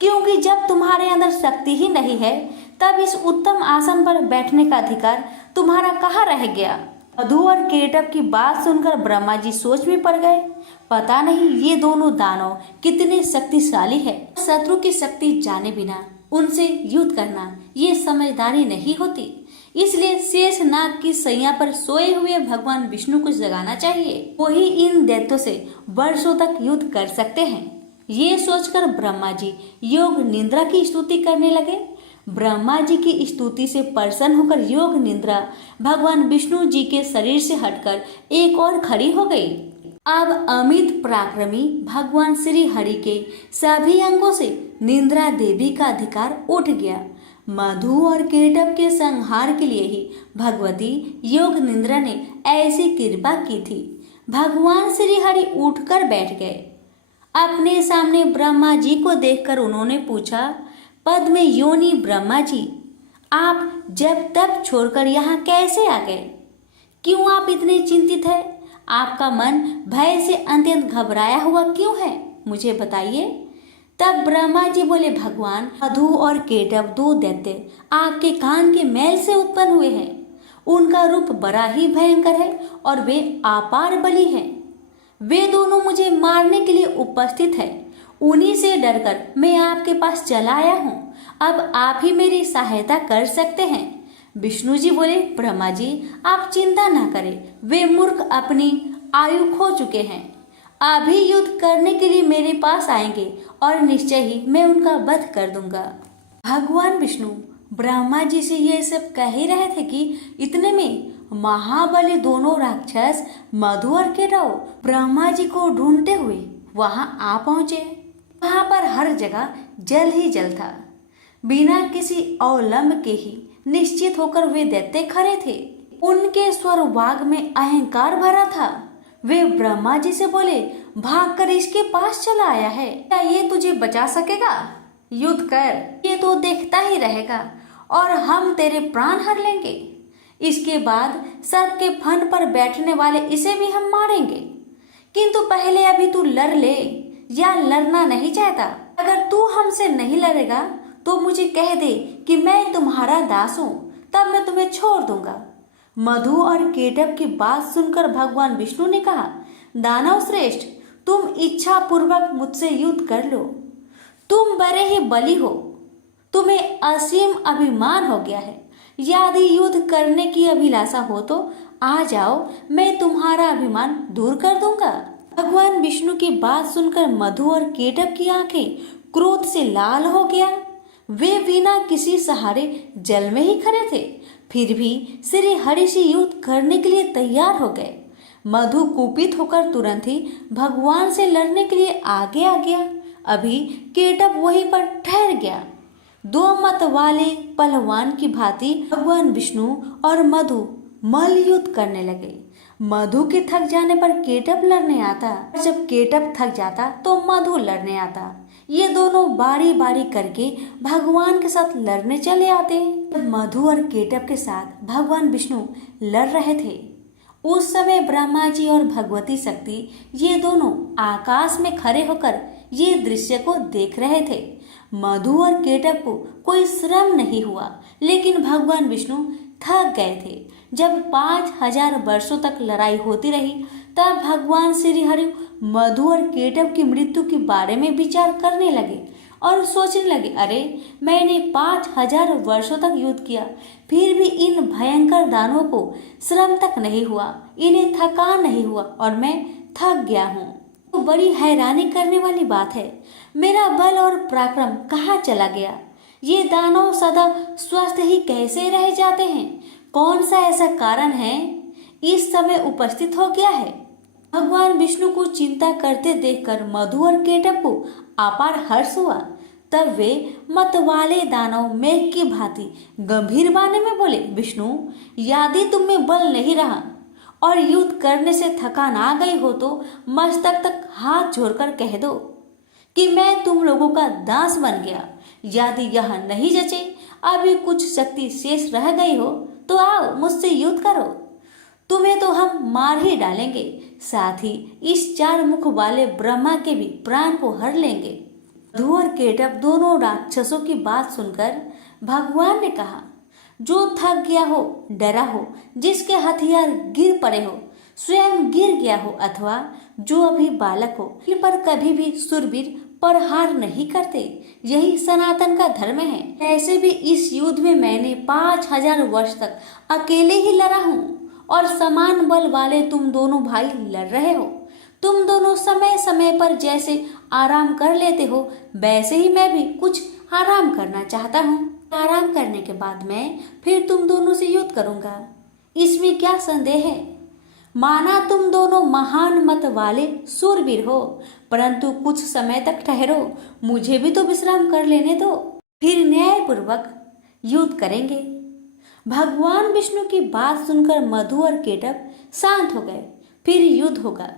क्योंकि जब तुम्हारे अंदर शक्ति ही नहीं है तब इस उत्तम आसन पर बैठने का अधिकार तुम्हारा कहाँ रह गया। मधु और केटव की बात सुनकर ब्रह्मा जी सोच में पड़ गए। पता नहीं ये दोनों दानव कितने शक्तिशाली है। शत्रु की शक्ति जाने बिना उनसे युद्ध करना ये समझदारी नहीं होती। इसलिए शेष नाग की सैया पर सोए हुए भगवान विष्णु को जगाना चाहिए। वही इन दैत्यों से वर्षों तक युद्ध कर सकते हैं। ये सोचकर ब्रह्मा जी योग निद्रा की स्तुति करने लगे। ब्रह्मा जी की स्तुति से प्रसन्न होकर योग निद्रा भगवान विष्णु जी के शरीर से हटकर एक और खड़ी हो गई। अब अमित पराक्रमी भगवान श्री हरि के सभी अंगों से निद्रा देवी का अधिकार उठ गया। मधु और केटव के संहार के लिए ही भगवती योग निद्रा ने ऐसी कृपा की थी। भगवान श्री हरि उठकर बैठ गए। अपने सामने ब्रह्मा जी को देखकर उन्होंने पूछा, पद्म योनि ब्रह्मा जी, आप जब तब छोड़कर यहाँ कैसे आ गए? क्यों आप इतने चिंतित हैं? आपका मन भय से अत्यंत घबराया हुआ क्यों है? मुझे बताइए। तब ब्रह्मा जी बोले, भगवान, मधु और केटव दो दैत्य आपके कान के मैल से उत्पन्न हुए हैं। उनका रूप बड़ा ही भयंकर है और वे अपार बली हैं। वे दोनों मुझे मारने के लिए उपस्थित है। उन्हीं से डरकर मैं आपके पास चला आया हूँ। अब आप ही मेरी सहायता कर सकते हैं। विष्णु जी बोले, ब्रह्मा जी, आप चिंता ना करें। वे मूर्ख अपनी आयु खो चुके हैं। अभी युद्ध करने के लिए मेरे पास आएंगे और निश्चय ही मैं उनका वध कर दूंगा। भगवान विष्णु ब्रह्मा जी से ये सब कह ही रहे थे कि इतने में महाबली दोनों राक्षस मधु और केटव ब्रह्मा जी को ढूंढते हुए वहां आ पहुंचे। वहां पर हर जगह जल ही जल था। बिना किसी अवलंब के ही निश्चित होकर वे दैत्य खड़े थे। उनके स्वर वाग में अहंकार भरा था। वे ब्रह्मा जी से बोले, भागकर इसके पास चला आया है, क्या ये तुझे बचा सकेगा? युद्ध कर, ये तो देखता ही रहेगा और हम तेरे प्राण हर लेंगे। इसके बाद सर्प के फन पर बैठने वाले इसे भी हम मारेंगे। किंतु पहले अभी तू लड़ ले, या लड़ना नहीं चाहता? अगर तू हमसे नहीं लड़ेगा तो मुझे कह दे कि मैं तुम्हारा दास हूँ, तब मैं तुम्हें छोड़ दूंगा। मधु और केटव की बात सुनकर भगवान विष्णु ने कहा, दानव श्रेष्ठ, तुम इच्छा पूर्वक मुझसे युद्ध कर लो। तुम बड़े ही बली हो, तुम्हें असीम अभिमान हो गया है। यदि युद्ध करने की अभिलाषा हो तो आ जाओ, मैं तुम्हारा अभिमान दूर कर दूंगा। भगवान विष्णु की बात सुनकर मधु और केटव की आंखें क्रोध से लाल हो गया। वे बिना किसी सहारे जल में ही खड़े थे, फिर भी श्री हरि से युद्ध करने के लिए तैयार हो गए। मधु कुपित होकर तुरंत ही भगवान से लड़ने के लिए आगे आ गया। अभी केटव वहीं पर ठहर गया। दो मत वाले पहलवान की भांति भगवान विष्णु और मधु मल्ल युद्ध करने लगे। मधु के थक जाने पर केटव लड़ने आता, जब केटव थक जाता तो मधु लड़ने आता। ये दोनों बारी बारी करके भगवान के साथ लड़ने चले आते। मधु और केटव के साथ भगवान विष्णु लड़ रहे थे। उस समय ब्रह्मा जी और भगवती शक्ति ये दोनों आकाश में खड़े होकर ये दृश्य को देख रहे थे। मधु और केटव को कोई श्रम नहीं हुआ, लेकिन भगवान विष्णु थक गए थे। जब 5000 वर्षों तक लड़ाई होती रही, तब भगवान श्री हरि मधु और केटव की मृत्यु के बारे में विचार करने लगे और सोचने लगे, अरे मैंने 5000 वर्षों तक युद्ध किया, फिर भी इन भयंकर दानवों को श्रम तक नहीं हुआ, इन्हें थकान नहीं हुआ और मैं थक गया हूँ। तो बड़ी हैरानी करने वाली बात है, मेरा बल और पराक्रम कहाँ चला गया? ये दानव सदा स्वस्थ ही कैसे रह जाते हैं? कौन सा ऐसा कारण है इस समय उपस्थित हो गया है? भगवान विष्णु को चिंता करते देखकर मधु और केटव को अपार हर्ष हुआ। तब वे मत वाले दानव मेघ की भांति गंभीर वाणी में बोले, विष्णु, यदि तुम में बल नहीं रहा और युद्ध करने से थकान आ गई हो तो मस्तक तक हाथ जोड़कर कह दो कि मैं तुम लोगों का दास बन गया। यदि यह नहीं जचे, अभी कुछ शक्ति शेष रह गई हो तो आओ मुझसे युद्ध करो, तुम्हें तो हम मार ही डालेंगे, साथ ही इस 4 मुख वाले ब्रह्मा के भी प्राण को हर लेंगे। मधु और केटव दोनों राक्षसों की बात सुनकर भगवान ने कहा, जो थक गया हो, डरा हो, जिसके हथियार गिर पड़े हो, स्वयं गिर गया हो, अथवा जो अभी बालक हो, इन पर कभी भी सुरवीर प्रहार नहीं करते, यही सनातन का धर्म है। ऐसे भी इस युद्ध में मैंने 5000 वर्ष तक अकेले ही लड़ा हूँ और समान बल वाले तुम दोनों भाई लड़ रहे हो। तुम दोनों समय समय पर जैसे आराम कर लेते हो, वैसे ही मैं भी कुछ आराम करना चाहता हूँ। आराम करने के बाद मैं फिर तुम दोनों से युद्ध करूंगा, इसमें क्या संदेह है? माना तुम दोनों महान मत वाले सूरवीर हो, परंतु कुछ समय तक ठहरो, मुझे भी तो विश्राम कर लेने दो, फिर न्यायपूर्वक युद्ध करेंगे। भगवान विष्णु की बात सुनकर मधु और केटव शांत हो गए। फिर युद्ध होगा,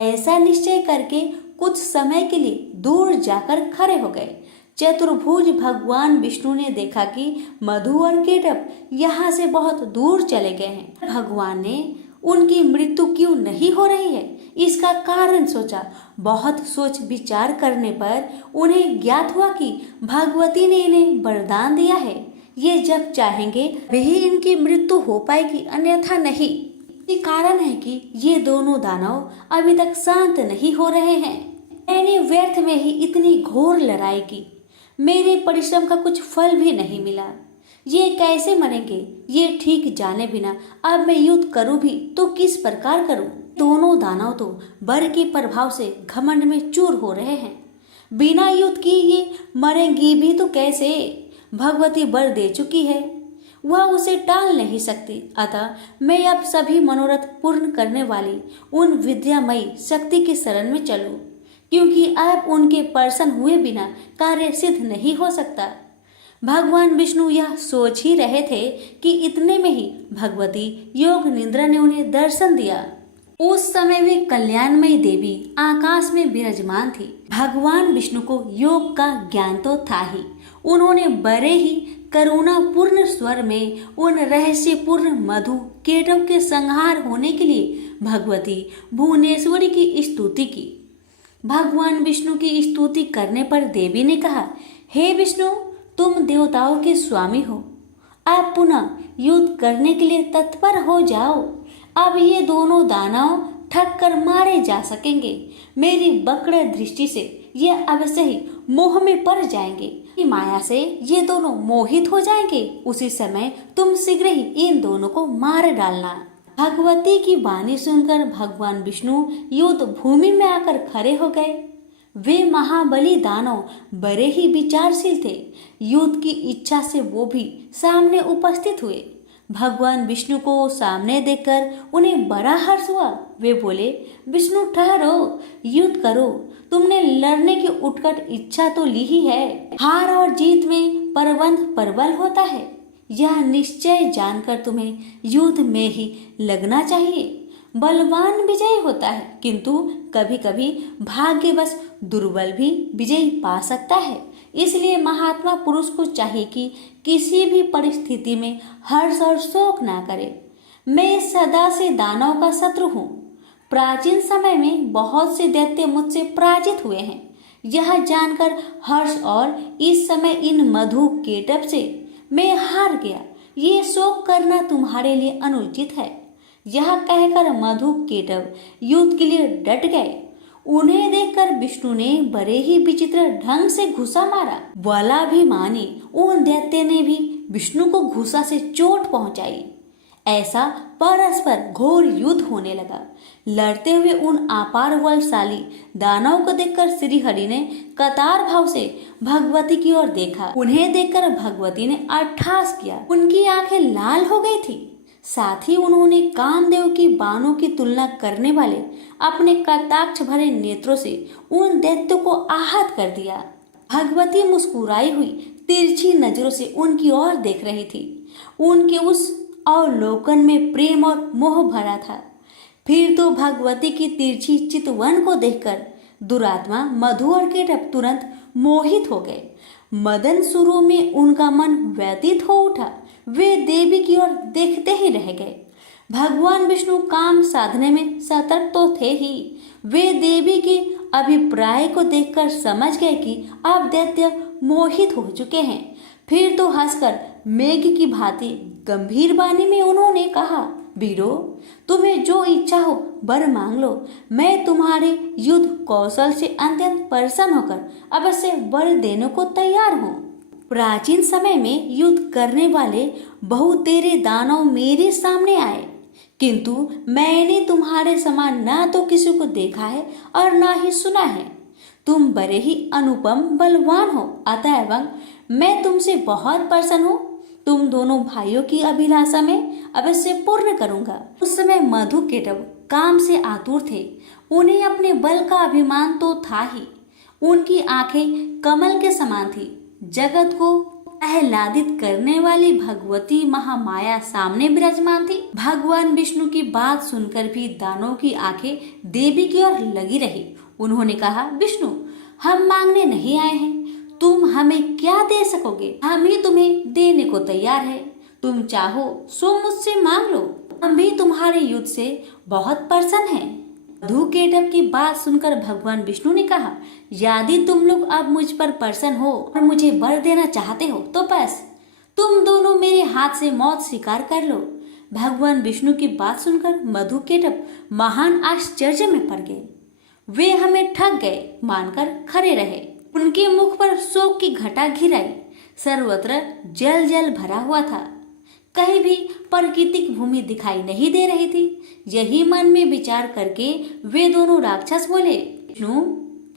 ऐसा निश्चय करके कुछ समय के लिए दूर जाकर खड़े हो गए। चतुर्भुज भगवान विष्णु ने देखा कि मधु और केटव यहाँ से बहुत दूर चले गए हैं। भगवान ने उनकी मृत्यु क्यों नहीं हो रही है, इसका कारण सोचा। बहुत सोच विचार करने पर उन्हें ज्ञात हुआ कि भगवती ने इन्हें वरदान दिया है, ये जब चाहेंगे वही इनकी मृत्यु हो पाएगी, अन्यथा नहीं। ये कारण है कि ये दोनों दानव अभी तक शांत नहीं हो रहे हैं। मैंने व्यर्थ में ही इतनी घोर लड़ाई की, मेरे परिश्रम का कुछ फल भी नहीं मिला। ये कैसे मरेंगे ये ठीक जाने बिना अब मैं युद्ध करूं भी तो किस प्रकार करूं? दोनों दानव तो वर के प्रभाव से घमंड में चूर हो रहे हैं। बिना युद्ध किए ये मरेंगी भी तो कैसे? भगवती वर दे चुकी है, वह उसे टाल नहीं सकती। अतः मैं अब सभी मनोरथ पूर्ण करने वाली उन विद्यामयी शक्ति की शरण में चलूं, क्योंकि अब उनके प्रसन्न हुए बिना कार्य सिद्ध नहीं हो सकता। भगवान विष्णु यह सोच ही रहे थे कि इतने में ही भगवती योग निद्रा ने उन्हें दर्शन दिया। उस समय वे कल्याणमयी देवी आकाश में विराजमान थी। भगवान विष्णु को योग का ज्ञान तो था ही। उन्होंने बड़े ही करुणा पूर्ण स्वर में उन रहस्यपूर्ण मधु केटव के संहार होने के लिए भगवती भुवनेश्वरी की स्तुति की। भगवान विष्णु की स्तुति करने पर देवी ने कहा, हे विष्णु, तुम देवताओं के स्वामी हो। अब पुनः युद्ध करने के लिए तत्पर हो जाओ। अब ये दोनों दानव ठग कर मारे जा सकेंगे। मेरी वक्र दृष्टि से ये अवश्य ही मोह में पड़ जाएंगे। माया से ये दोनों मोहित हो जाएंगे। उसी समय तुम शीघ्र ही इन दोनों को मार डालना। भगवती की वाणी सुनकर भगवान विष्णु युद्ध भूमि में आकर खड़े हो गए। वे महाबली दानव बड़े ही विचारशील थे। युद्ध की इच्छा से वो भी सामने उपस्थित हुए। भगवान विष्णु को सामने देखकर उन्हें बड़ा हर्ष हुआ। वे बोले, विष्णु ठहरो, युद्ध करो। तुमने लड़ने की उत्कट इच्छा तो ली ही है। हार और जीत में प्रबंध प्रबल होता है। यह निश्चय जानकर तुम्हें युद्ध में ही लगना चाहिए। बलवान विजयी होता है, किंतु कभी कभी भाग्यवश दुर्बल भी विजयी पा सकता है। इसलिए महात्मा पुरुष को चाहिए कि किसी भी परिस्थिति में हर्ष और शोक ना करे। मैं सदा से दानव का शत्रु हूँ। प्राचीन समय में बहुत से दैत्य मुझसे पराजित हुए हैं। यह जानकर हर्ष और इस समय इन मधु केटव से मैं हार गया, ये शोक करना तुम्हारे लिए अनुचित है। यह कहकर मधु केटव युद्ध के लिए डट गए। उन्हें देखकर विष्णु ने बड़े ही विचित्र ढंग से घुसा मारा। बलाभिमानी उन दैत्य ने भी विष्णु को घुसा से चोट पहुंचाई। ऐसा परस्पर घोर युद्ध होने लगा। लड़ते हुए उन अपार बलशाली दानव को देखकर श्री हरि ने कतार भाव से भगवती की ओर देखा। उन्हें देखकर भगवती ने अट्टहास किया। उनकी आंखें लाल हो गई थी। साथ ही उन्होंने कामदेव की बाणों की तुलना करने वाले अपने कटाक्ष भरे नेत्रों से उन दैत्यों को आहत कर दिया। भगवती मुस्कुराई हुई तिरछी नजरों से उनकी ओर देख रही थी। उनके उस अवलोकन में प्रेम और मोह भरा था। फिर तो भगवती की तिरछी चितवन को देखकर दुरात्मा मधु और केटव तुरंत मोहित हो गए। मदन शुरू में उनका मन व्यतीत हो उठा। वे देवी की ओर देखते ही रह गए। भगवान विष्णु काम साधने में सतर्क तो थे ही। वे देवी के अभिप्राय को देखकर समझ गए कि अब दैत्य मोहित हो चुके हैं। फिर तो हंसकर मेघ की भांति गंभीर वाणी में उन्होंने कहा, वीरो, तुम्हें जो इच्छा हो वर मांग लो। मैं तुम्हारे युद्ध कौशल से अत्यंत प्रसन्न होकर अवश्य वर देने को तैयार हूँ। प्राचीन समय में युद्ध करने वाले बहुतेरे दानव मेरे सामने आए, किंतु मैंने तुम्हारे समान ना तो किसी को देखा है और ना ही सुना है। तुम बड़े ही अनुपम बलवान हो, अतएव मैं तुमसे बहुत प्रसन्न हूँ। तुम दोनों भाइयों की अभिलाषा में अवश्य पूर्ण करूंगा। उस समय मधु केटव काम से आतुर थे। उन्हें अपने बल का अभिमान तो था ही। उनकी आंखें कमल के समान थी। जगत को आह्लादित करने वाली भगवती महामाया सामने विराजमान थी। भगवान विष्णु की बात सुनकर भी दानवों की आंखें देवी की ओर लगी रही। उन्होंने कहा, विष्णु, हम मांगने नहीं आए हैं। तुम हमें क्या दे सकोगे? हम ही तुम्हें देने को तैयार है। तुम चाहो सो मुझसे मांग लो। हम भी तुम्हारे युद्ध से बहुत प्रसन्न हैं। मधु केटव की बात सुनकर भगवान विष्णु ने कहा, यदि तुम लोग अब मुझ पर प्रसन्न हो और मुझे वर देना चाहते हो तो बस तुम दोनों मेरे हाथ से मौत स्वीकार कर लो। भगवान विष्णु की बात सुनकर मधु केटव महान आश्चर्य में पड़ गए। वे हमें ठग गए मानकर खड़े रहे। उनके मुख पर शोक की घटा घिर आई। सर्वत्र जल जल भरा हुआ था। कहीं भी प्राकृतिक भूमि दिखाई नहीं दे रही थी। यही मन में विचार करके वे दोनों राक्षस बोले, विष्णु,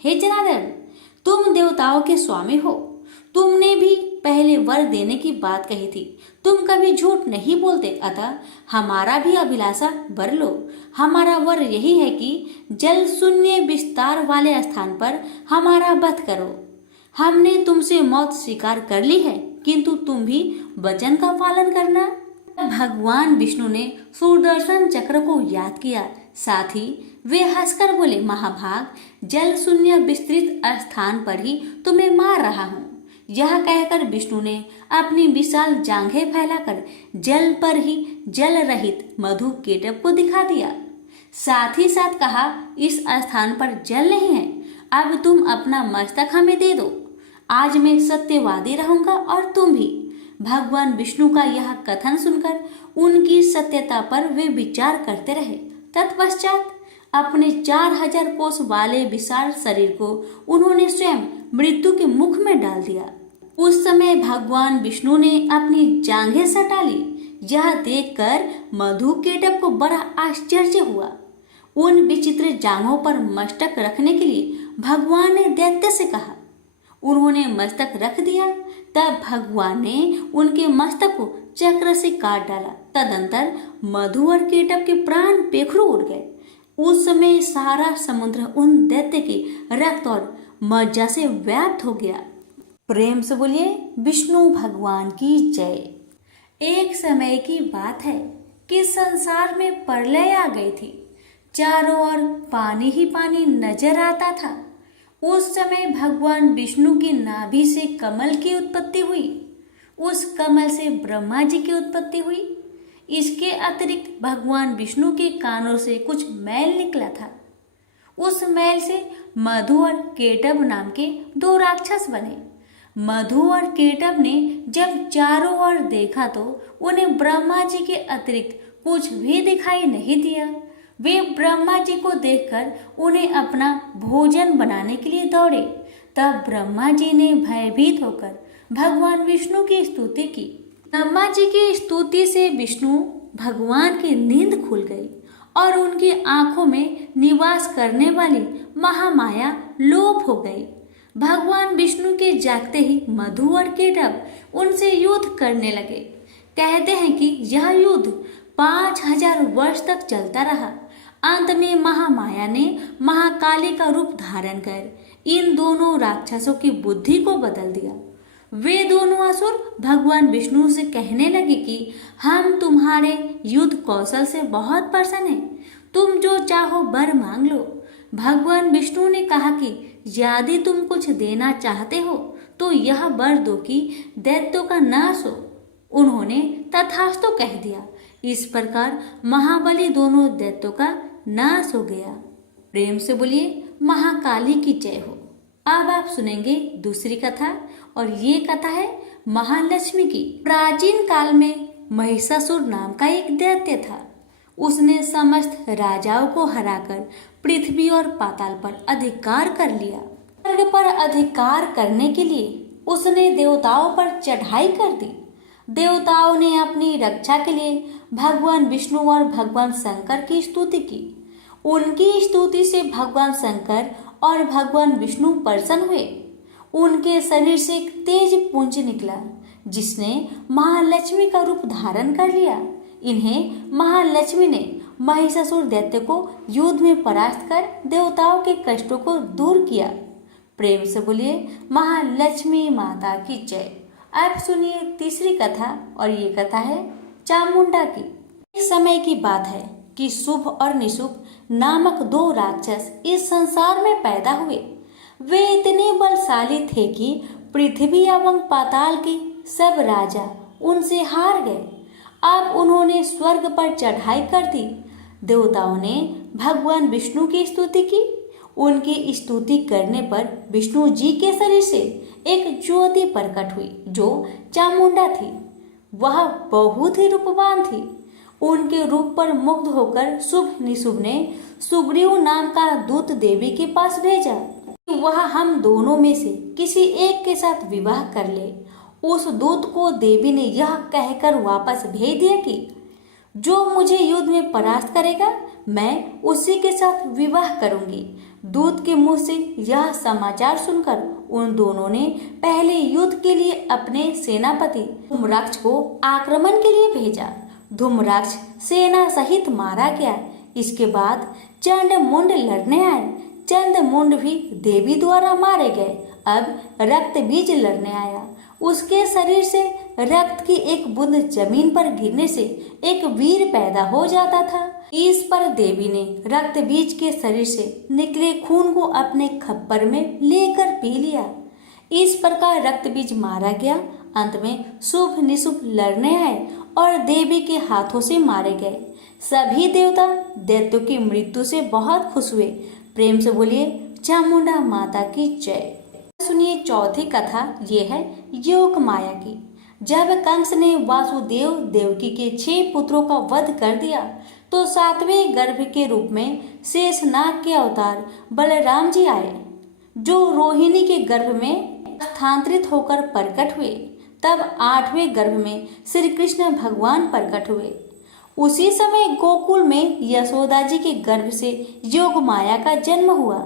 हे जनार्दन, तुम देवताओं के स्वामी हो। तुमने भी पहले वर देने की बात कही थी। तुम कभी झूठ नहीं बोलते, अतः हमारा भी अभिलाषा वर लो। हमारा वर यही है कि जल शून्य विस्तार वाले स्थान पर हमारा वध करो। हमने तुमसे मौत स्वीकार कर ली है, किंतु तुम भी वचन का पालन करना। भगवान विष्णु ने सुदर्शन चक्र को याद किया, साथ ही वे हंसकर बोले, महाभाग, जल शून्य विस्तृत स्थान पर ही तुम्हें मार रहा हूँ। यह कहकर विष्णु ने अपनी विशाल जांघें फैलाकर जल पर ही जल रहित मधु केटभ को दिखा दिया। साथ ही साथ कहा, इस स्थान पर जल नहीं है, अब तुम अपना मस्तक हमें दे दो। आज मैं सत्यवादी रहूंगा और तुम भी। भगवान विष्णु का यह कथन सुनकर उनकी सत्यता पर वे विचार करते रहे। तत्पश्चात अपने 4000 कोस वाले विशाल शरीर को उन्होंने स्वयं मृत्यु के मुख में डाल दिया। उस समय भगवान विष्णु ने अपनी जांघें सटा ली। यह देखकर मधु केटभ को बड़ा आश्चर्य हुआ। उन विचित्र जांघों पर मस्तक रखने के लिए भगवान ने दैत्य से कहा। उन्होंने मस्तक रख दिया। तब भगवान ने उनके मस्तक को चक्र से काट डाला। तदंतर मधु और केटभ के प्राण पेखरू उड़ गए। उस समय सारा समुद्र उन दैत्य के रक्त और मज्जा से व्याप्त हो गया। प्रेम से बोलिए विष्णु भगवान की जय। एक समय की बात है कि संसार में प्रलय आ गई थी। चारों ओर पानी ही पानी नजर आता था। उस समय भगवान विष्णु की नाभि से कमल की उत्पत्ति हुई। उस कमल से ब्रह्मा जी की उत्पत्ति हुई। इसके अतिरिक्त भगवान विष्णु के कानों से कुछ मैल निकला था। उस मैल से मधु और केटभ नाम के 2 राक्षस बने। मधु और केटभ ने जब चारों ओर देखा तो उन्हें ब्रह्मा जी के अतिरिक्त कुछ भी दिखाई नहीं दिया। वे ब्रह्मा जी को देखकर उन्हें अपना भोजन बनाने के लिए दौड़े। तब ब्रह्मा जी ने भयभीत होकर भगवान विष्णु की स्तुति की। ब्रह्मा जी की स्तुति से विष्णु भगवान की नींद खुल गई और उनकी आंखों में निवास करने वाली महामाया लोप हो गई। भगवान विष्णु के जागते ही मधु और केटभ उनसे युद्ध करने लगे। कहते हैं कि यह युद्ध 5000 वर्ष तक चलता रहा। अंत में महामाया ने महाकाली का रूप धारण कर इन दोनों राक्षसों की बुद्धि को बदल दिया। वे दोनों असुर भगवान विष्णु से कहने लगे कि हम तुम्हारे युद्ध कौशल से बहुत प्रसन्न हैं, तुम जो चाहो वर मांग लो। भगवान विष्णु ने कहा कि यदि तुम कुछ देना चाहते हो तो यह वर दो कि दैत्यों का नाश हो। उन्होंने तथास्तु कह दिया। इस प्रकार महाबली दोनों दैत्यों का नाश हो गया। प्रेम से बोलिए महाकाली की जय हो। अब आप सुनेंगे दूसरी कथा और ये कथा है महालक्ष्मी की। प्राचीन काल में महिषासुर नाम का एक दैत्य था। उसने समस्त राजाओं को हराकर पृथ्वी और पाताल पर अधिकार कर लिया। स्वर्ग पर अधिकार करने के लिए उसने देवताओं पर चढ़ाई कर दी। देवताओं ने अपनी रक्षा के लिए भगवान विष्णु और भगवान शंकर की स्तुति की। उनकी स्तुति से भगवान शंकर और भगवान विष्णु प्रसन्न हुए। उनके शरीर से एक तेज पुंज निकला जिसने महालक्ष्मी का रूप धारण कर लिया। इन्हें महालक्ष्मी ने महिषासुर दैत्य को युद्ध में परास्त कर देवताओं के कष्टों को दूर किया। प्रेम से बोलिए महालक्ष्मी माता की जय। अब सुनिए तीसरी कथा और ये कथा है चामुंडा की। एक समय की बात है कि शुभ और निशुभ नामक 2 राक्षस इस संसार में पैदा हुए। वे इतने बलशाली थे कि पृथ्वी एवं पाताल के सब राजा उनसे हार गए। अब उन्होंने स्वर्ग पर चढ़ाई कर दी। देवताओं ने भगवान विष्णु की स्तुति की। उनकी स्तुति करने पर विष्णु जी के शरीर से एक ज्योति प्रकट हुई जो चामुंडा थी। वह बहुत ही रूपवान थी। उनके रूप पर मुग्ध होकर शुभ निशुभ ने सुग्रीव नाम का दूत देवी के पास भेजा कि वह हम दोनों में से किसी एक के साथ विवाह कर ले। उस दूत को देवी ने यह कहकर वापस भेज दिया कि जो मुझे युद्ध में परास्त करेगा मैं उसी के साथ विवाह करूंगी। दूत के मुंह से यह समाचार सुनकर उन दोनों ने पहले युद्ध के लिए अपने सेनापति धूम्राक्ष को आक्रमण के लिए भेजा। धूम्राक्ष सेना सहित मारा गया। इसके बाद चंडमुंड लड़ने आए। चंडमुंड भी देवी द्वारा मारे गए। अब रक्त बीज लड़ने आया। उसके शरीर से रक्त की एक बूंद जमीन पर गिरने से एक वीर पैदा हो जाता था। इस पर देवी ने रक्त बीज के शरीर से निकले खून को अपने खप्पर में लेकर पी लिया। इस प्रकार रक्त बीज मारा गया। अंत में शुभ निशुभ लड़ने आए और देवी के हाथों से मारे गए। सभी देवता दैत्यों की मृत्यु से बहुत खुश हुए। प्रेम से बोलिए चामुंडा माता की जय। सुनिए चौथी कथा, ये है योग माया की। जब कंस ने वासुदेव देवकी के 6 पुत्रों का वध कर दिया तो 7वें गर्भ के रूप में शेषनाग के अवतार बलराम जी आए, जो रोहिणी के गर्भ में स्थानांतरित होकर प्रकट हुए। तब 8वें गर्भ में श्री कृष्ण भगवान प्रकट हुए। उसी समय गोकुल में यशोदा जी के गर्भ से योग माया का जन्म हुआ।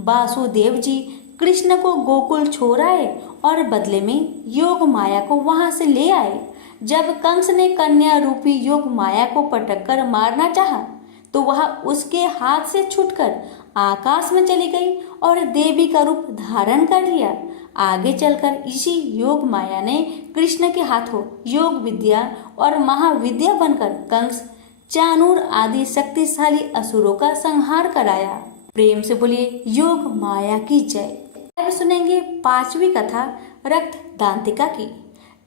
वासुदेव जी कृष्ण को गोकुल छोड़ आए और बदले में योग माया को वहां से ले आए। जब कंस ने कन्या रूपी योग माया को पटक कर मारना चाहा तो वह उसके हाथ से छूटकर आकाश में चली गई और देवी का रूप धारण कर लिया। आगे चलकर इसी योग माया ने कृष्ण के हाथों योग विद्या और महाविद्या बनकर कंस, चाणूर आदि शक्तिशाली असुरों का संहार कराया। प्रेम से बोलिए योग माया की जय। अब सुनेंगे 5वीं कथा रक्त दांतिका की।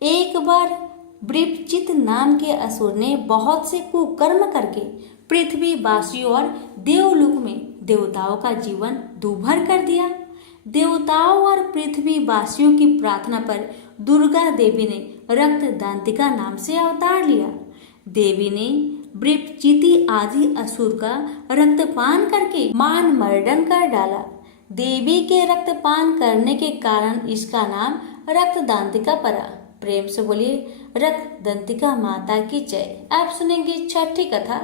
एक बार वृपचित नाम के असुर ने बहुत से कुकर्म करके पृथ्वी वासियों और देवलोक में देवताओं का जीवन दूभर कर दिया। देवताओं और पृथ्वी वासियों की प्रार्थना पर दुर्गा देवी ने रक्त दांतिका नाम से अवतार लिया। देवी ने वृपचिति आदि असुर का रक्तपान करके मान मर्दन कर डाला। देवी के रक्तपान करने के कारण इसका नाम रक्त दांतिका पड़ा। प्रेम से बोलिए रक्त दांतिका माता की जय। आप सुनेंगे 6ठी कथा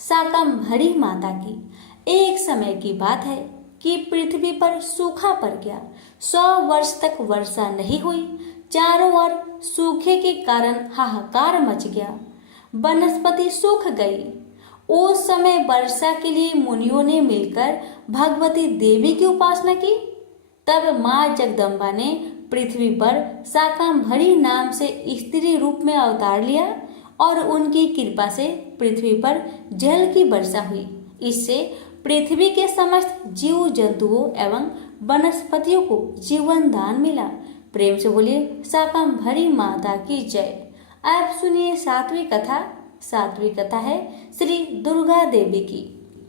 शाकंभरी माता की। एक समय की बात है कि पृथ्वी पर सूखा पड़ गया। 100 वर्ष तक वर्षा नहीं हुई। चारों ओर सूखे के कारण हाहाकार मच गया। वनस्पति सूख गई। उस समय वर्षा के लिए मुनियों ने मिलकर भगवती देवी की उपासना की। तब माँ जगदम्बा ने पृथ्वी पर शाकंभरी नाम से स्त्री रूप में अवतार लिया और उनकी कृपा से पृथ्वी पर जल की वर्षा हुई। इससे पृथ्वी के समस्त जीव जंतुओं एवं वनस्पतियों को जीवन दान मिला। प्रेम से बोलिए शाकंभरी माता की जय। आप सुनिए 7वीं कथा। 7वीं कथा है श्री दुर्गा देवी की।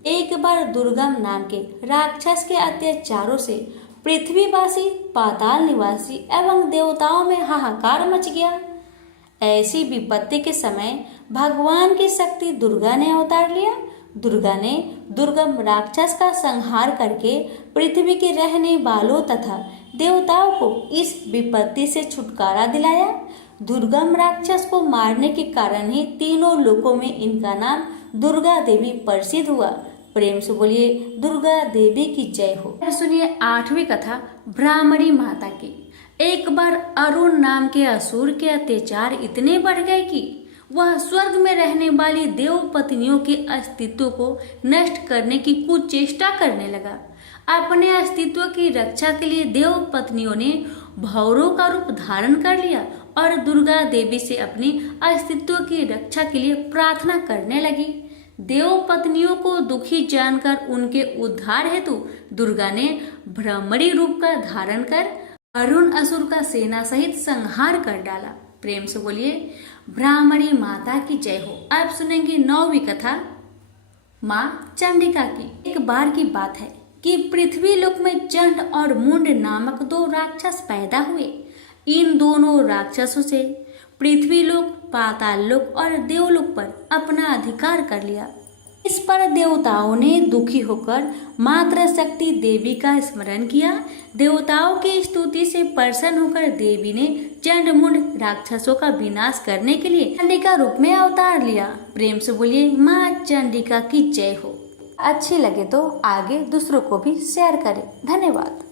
एक बार दुर्गम नाम के राक्षस के अत्याचारों से पृथ्वीवासी, पाताल निवासी एवं देवताओं में हाहाकार मच गया। ऐसी विपत्ति के समय भगवान की शक्ति दुर्गा ने अवतार लिया। दुर्गा ने दुर्गम राक्षस का संहार करके पृथ्वी के रहने वालों तथा देवताओं को इस विपत्ति से छुटकारा दिलाया। दुर्गम राक्षस को मारने के कारण ही तीनों लोकों में इनका नाम दुर्गा देवी प्रसिद्ध हुआ। प्रेम से बोलिए दुर्गा देवी की जय हो। सुनिए 8वीं कथा ब्राह्मणी माता की। एक बार अरुण नाम के असुर के अत्याचार इतने बढ़ गए कि वह स्वर्ग में रहने वाली देव पत्नियों के अस्तित्व को नष्ट करने की कुचेष्टा करने लगा। अपने अस्तित्व की रक्षा के लिए देव पत्नियों ने भौरों का रूप धारण कर लिया और दुर्गा देवी से अपनी अस्तित्व की रक्षा के लिए प्रार्थना करने लगी। देव पत्नियों को दुखी जानकर उनके उद्धार हेतु दुर्गा ने ब्राह्मणी रूप का धारण कर अरुण असुर का सेना सहित संहार कर डाला। प्रेम से बोलिए ब्राह्मणी माता की जय हो। आप सुनेंगे 9वीं कथा माँ चंडिका की। एक बार की बात है कि पृथ्वी लोक में चंड और मुंड नामक 2 राक्षस पैदा हुए। इन दोनों राक्षसों से पृथ्वी लोक, पाताल लोक और देवलोक पर अपना अधिकार कर लिया। इस पर देवताओं ने दुखी होकर मातृ शक्ति देवी का स्मरण किया। देवताओं की स्तुति से प्रसन्न होकर देवी ने चंड-मुंड राक्षसों का विनाश करने के लिए चंडिका रूप में अवतार लिया। प्रेम से बोलिए माँ चंडिका की जय हो। अच्छी लगे तो आगे दूसरों को भी शेयर करें। धन्यवाद।